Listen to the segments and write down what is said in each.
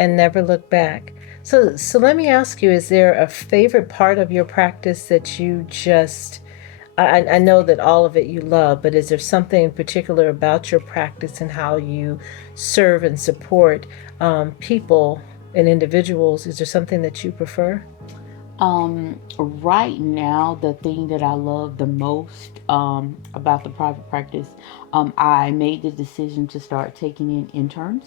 and never look back. So let me ask you, is there a favorite part of your practice that you just, I know that all of it you love, but is there something in particular about your practice and how you serve and support people and individuals? Is there something that you prefer? Right now, the thing that I love the most about the private practice, I made the decision to start taking in interns.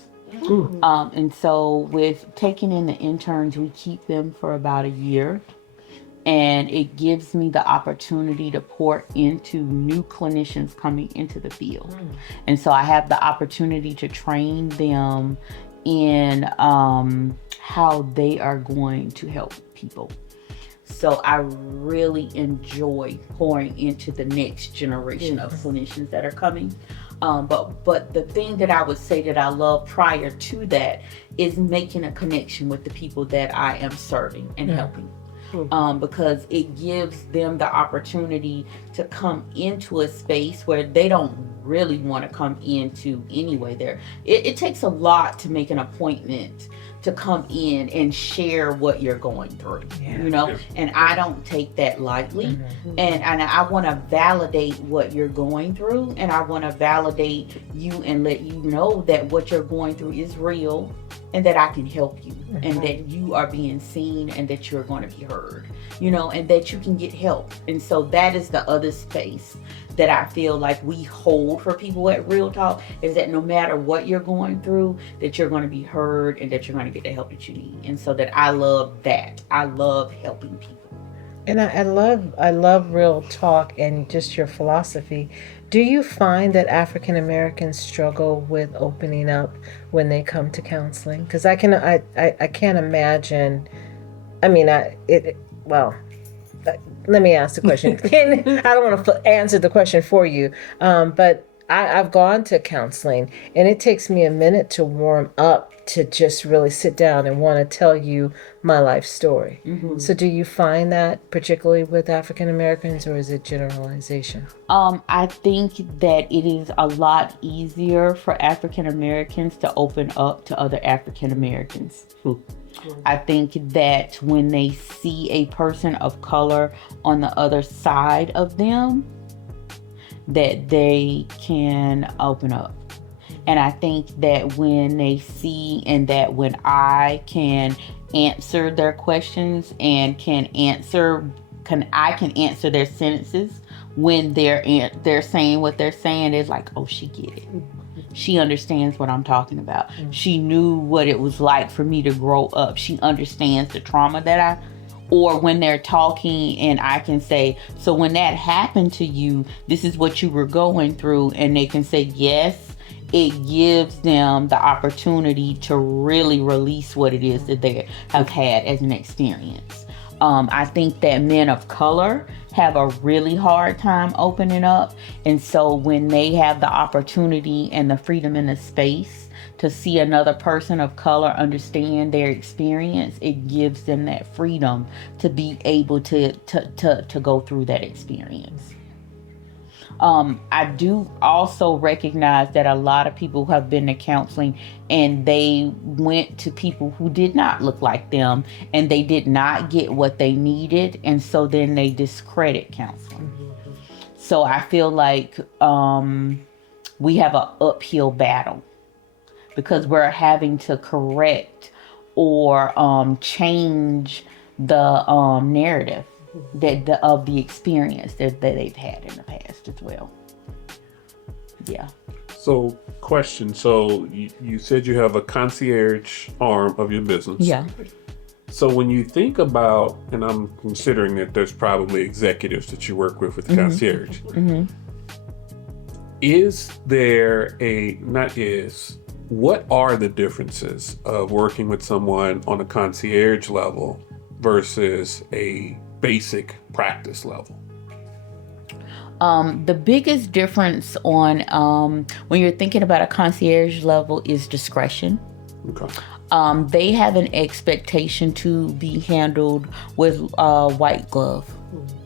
Ooh. And so, with taking in the interns, we keep them for about a year, and it gives me the opportunity to pour into new clinicians coming into the field. And so, I have the opportunity to train them in how they are going to help people. So I really enjoy pouring into the next generation of clinicians that are coming. But the thing that I would say that I love prior to that is making a connection with the people that I am serving and helping. Because it gives them the opportunity to come into a space where they don't really want to come into anyway. It takes a lot to make an appointment to come in and share what you're going through, and I don't take that lightly. And I want to validate what you're going through, and I want to validate you and let you know that what you're going through is real and that I can help you, and that you are being seen, and that you're going to be heard, and that you can get help. And so that is the other space that I feel like we hold for people at Real Talk, is that no matter what you're going through, that you're going to be heard and that you're going to get the help that you need. And so that I love that. I love helping people. And I love real talk and just your philosophy. Do you find that African Americans struggle with opening up when they come to counseling? Because I can't imagine. I mean, well, let me ask the question. I don't want to answer the question for you, but I've gone to counseling, and it takes me a minute to warm up to just really sit down and want to tell you my life story. So do you find that particularly with African Americans, or is it generalization? I think that it is a lot easier for African Americans to open up to other African Americans. I think that when they see a person of color on the other side of them, that they can open up. And I think that when they see, and that when I can answer their questions and I can answer their sentences when they're saying what they're saying, it's like, oh, she get it. She understands what I'm talking about. She knew what it was like for me to grow up. She understands the trauma or when they're talking and I can say, so when that happened to you, this is what you were going through. And they can say, yes. It gives them the opportunity to really release what it is that they have had as an experience. I think that men of color have a really hard time opening up. And so when they have the opportunity and the freedom and the space to see another person of color understand their experience, it gives them that freedom to be able to go through that experience. I do also recognize that a lot of people have been to counseling and they went to people who did not look like them and they did not get what they needed. And so then they discredit counseling. So I feel like we have an uphill battle because we're having to correct or change the narrative of the experience that they've had in the past as well. Yeah. So, question. So, you said you have a concierge arm of your business. Yeah. So, when you think about, and I'm considering that there's probably executives that you work with the concierge. What are the differences of working with someone on a concierge level versus a basic practice level? The biggest difference on when you're thinking about a concierge level is discretion. Okay. They have an expectation to be handled with white glove.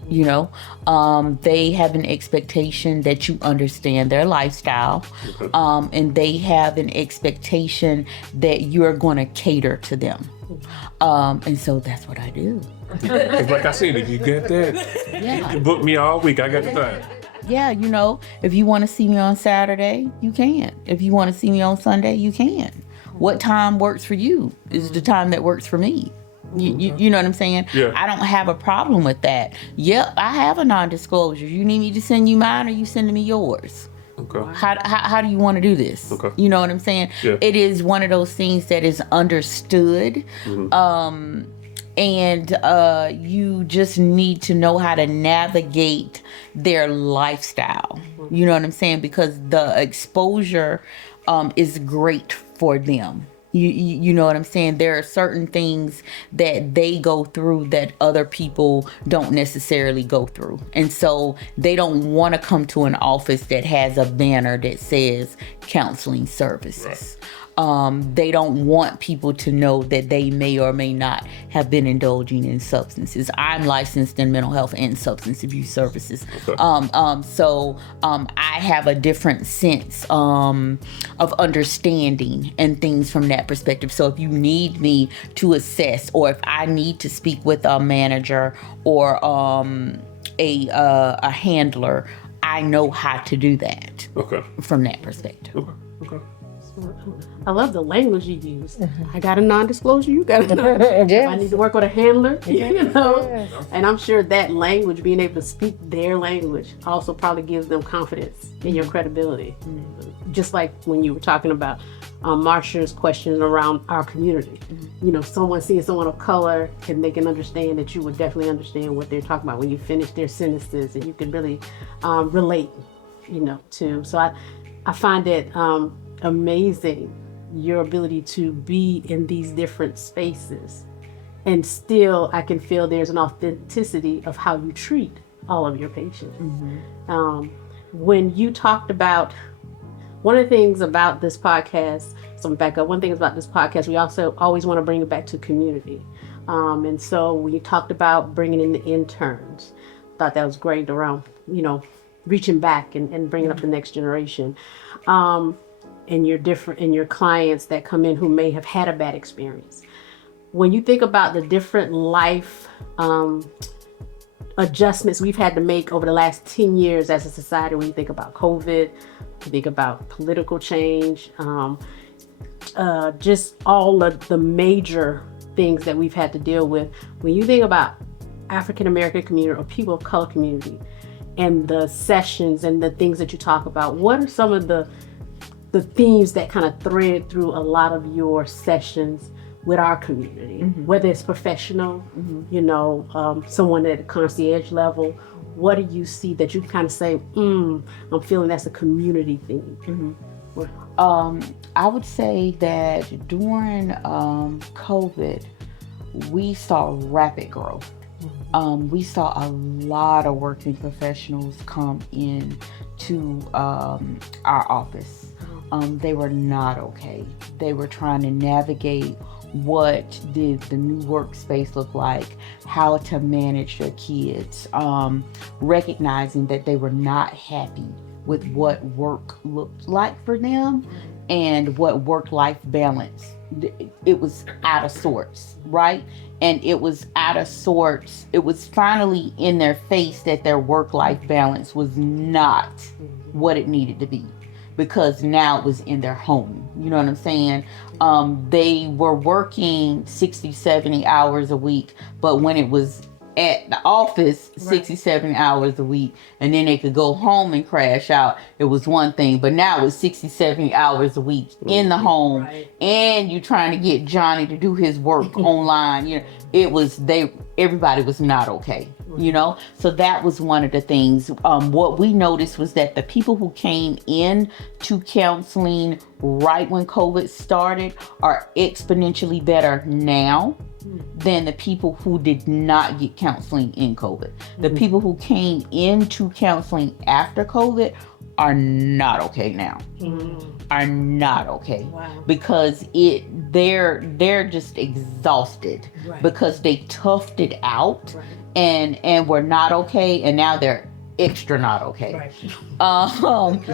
You know, they have an expectation that you understand their lifestyle, and they have an expectation that you're going to cater to them. And so that's what I do. It's like I said, did you get that? Yeah. You can book me all week. I got the time. Yeah, you know, if you want to see me on Saturday, you can. If you want to see me on Sunday, you can. What time works for you is the time that works for me. You know what I'm saying? Yeah. I don't have a problem with that. Yep, I have a non-disclosure. You need me to send you mine, or you sending me yours? Okay. How do you want to do this? Okay. You know what I'm saying? Yeah. It is one of those things that is understood. And you just need to know how to navigate their lifestyle. You know what I'm saying? Because the exposure is great for them. You know what I'm saying? There are certain things that they go through that other people don't necessarily go through. And so they don't want to come to an office that has a banner that says counseling services. They don't want people to know that they may or may not have been indulging in substances. I'm licensed in mental health and substance abuse services. Okay. So I have a different sense of understanding and things from that perspective. So if you need me to assess, or if I need to speak with a manager or a handler, I know how to do that. Okay. From that perspective. Okay. I love the language you use. I got a non-disclosure, you got a non-disclosure. Yes. I need to work with a handler, you know. And I'm sure that language, being able to speak their language, also probably gives them confidence in your credibility. Just like when you were talking about Marsha's questions around our community. You know, someone seeing someone of color, they can understand that you would definitely understand what they're talking about when you finish their sentences, and you can really relate, you know, to. So I find it amazing, your ability to be in these different spaces, and still I can feel there's an authenticity of how you treat all of your patients. When you talked about one of the things about this podcast, so Becca, one thing about this podcast, we also always want to bring it back to community. And so when you talked about bringing in the interns, thought that was great around, you know, reaching back and bringing up the next generation. And your clients that come in who may have had a bad experience. When you think about the different life adjustments we've had to make over the last 10 years as a society, when you think about COVID, you think about political change, just all of the major things that we've had to deal with. When you think about African American community or people of color community and the sessions and the things that you talk about, what are some of the themes that kind of thread through a lot of your sessions with our community, whether it's professional, you know, someone at a concierge level? What do you see that you kind of say, I'm feeling that's a community theme? I would say that during COVID, we saw rapid growth. We saw a lot of working professionals come in to our office. They were not okay. They were trying to navigate what did the new workspace look like, how to manage their kids, recognizing that they were not happy with what work looked like for them and what work-life balance. It was out of sorts, right? And it was out of sorts. It was finally in their face that their work-life balance was not what it needed to be, because now it was in their home. You know what I'm saying? They were working 60, 70 hours a week, but when it was at the office 60, 70 hours a week, and then they could go home and crash out, it was one thing. But now it's 60, 70 hours a week in the home, and you're trying to get Johnny to do his work online. You know, everybody was not okay. You know, so that was one of the things. What we noticed was that the people who came in to counseling right when COVID started are exponentially better now than the people who did not get counseling in COVID. The people who came into counseling after COVID are not okay now. Are not okay. Wow. Because they're just exhausted because they toughed it out and were not okay, and now they're extra not okay. Right.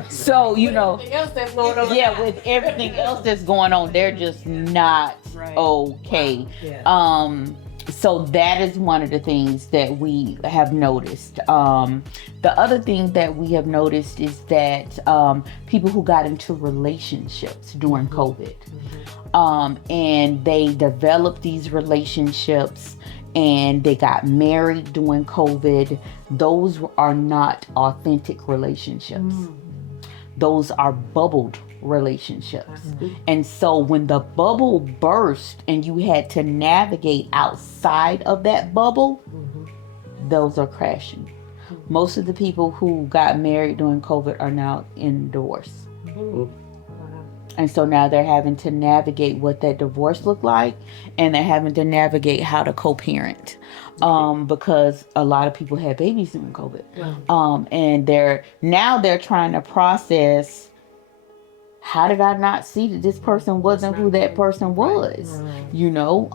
So you know, Everything else that's going on. yeah, with everything else that's going on, they're just not Right. okay. Yeah. So that is one of the things that we have noticed. The other thing that we have noticed is that people who got into relationships during COVID, and they developed these relationships and they got married during COVID, those are not authentic relationships. Those are bubbled relationships. And so when the bubble burst and you had to navigate outside of that bubble, those are crashing. Most of the people who got married during COVID are now in divorce. And so now they're having to navigate what that divorce looked like, and they're having to navigate how to co-parent, because a lot of people had babies during COVID. And they're trying to process, how did I not see that this person wasn't who that person was? You know,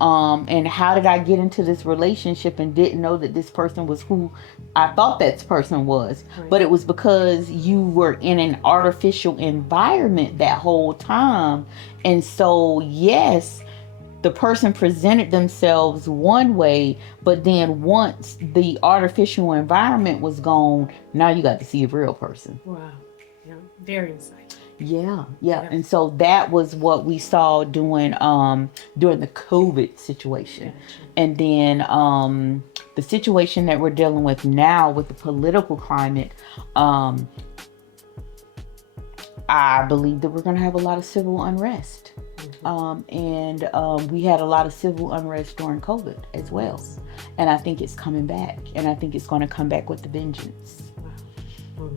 and how did I get into this relationship and didn't know that this person was who I thought that person was? But it was because you were in an artificial environment that whole time. And so, yes, the person presented themselves one way, but then once the artificial environment was gone, now you got to see a real person. Wow. Yeah. Very insightful. Yeah. And so that was what we saw during the COVID situation. And then the situation that we're dealing with now with the political climate, I believe that we're going to have a lot of civil unrest. And we had a lot of civil unrest during COVID as well. And I think it's coming back. And I think it's going to come back with a vengeance. Wow.